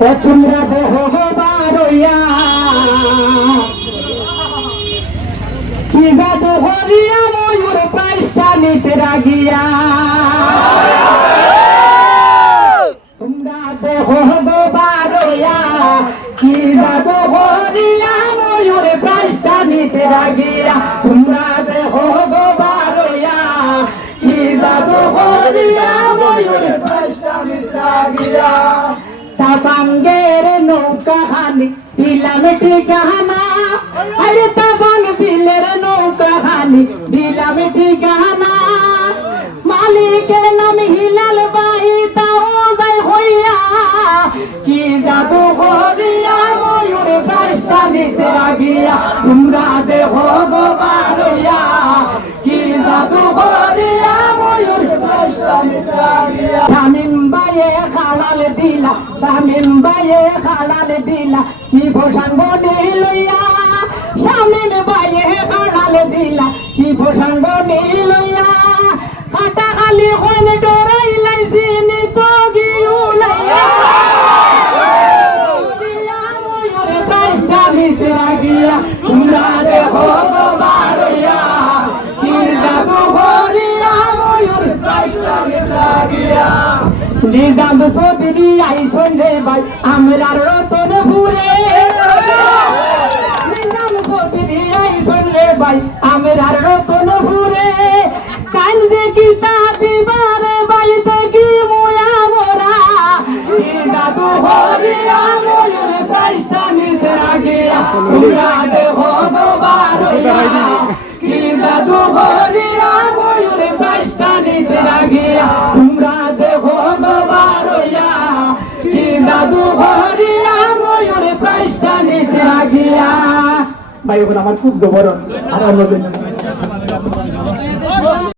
তোমরা দেহ বারইয়া কি গাদ হরিয়া ময়ূর পাঁচটা নিতে রাগিয়া তোমরা দেহ বারইয়া কি গাদ হরিয়া ময়ূর পাঁচটা নিতে রাগিয়া নৌকা হানি দিলাম ঠিকানা আরে তাবাং বিলের নৌকা হানি দিলাম ঠিকানা মালিকের নাম হিলাল বাই তাও যাই হইয়া কি জাদু হরিয়া ময়ূর প্রাস্তা নিতে আগিয়া তোমরা দেহ বারইয়া শামিম বাইয়ে খালাল দিলা শামিম বাইয়ে খালাল দিলা শিব সাঙ্গ লইয়া শামিম বাইয়ে খালাল দিলা শিব সাঙ্গ লইয়া কাটা খালি হইন ডরাই লাইছি নি তো গিউলাইয়া তোমরা দেখো বারইয়া কি যাব হরিয়া ময়ূর প্রাইস্টা লাগিয়া নিজাম সদরি আইসন রে ভাই আমরার রতন ফুরে নিজাম সদরি আইসন রে ভাই আমরার রতন ফুরে কান্দে কি তা দিবারে ভাই কি মোয়া মোরা। দাদু হরিয়া ময়ূর প্রাইস্টা নিতে আগিয়া তোমরা দেখো বারইয়া কি দাদু হরিয়া ভাই ওখানে আমার খুব জবরণ আর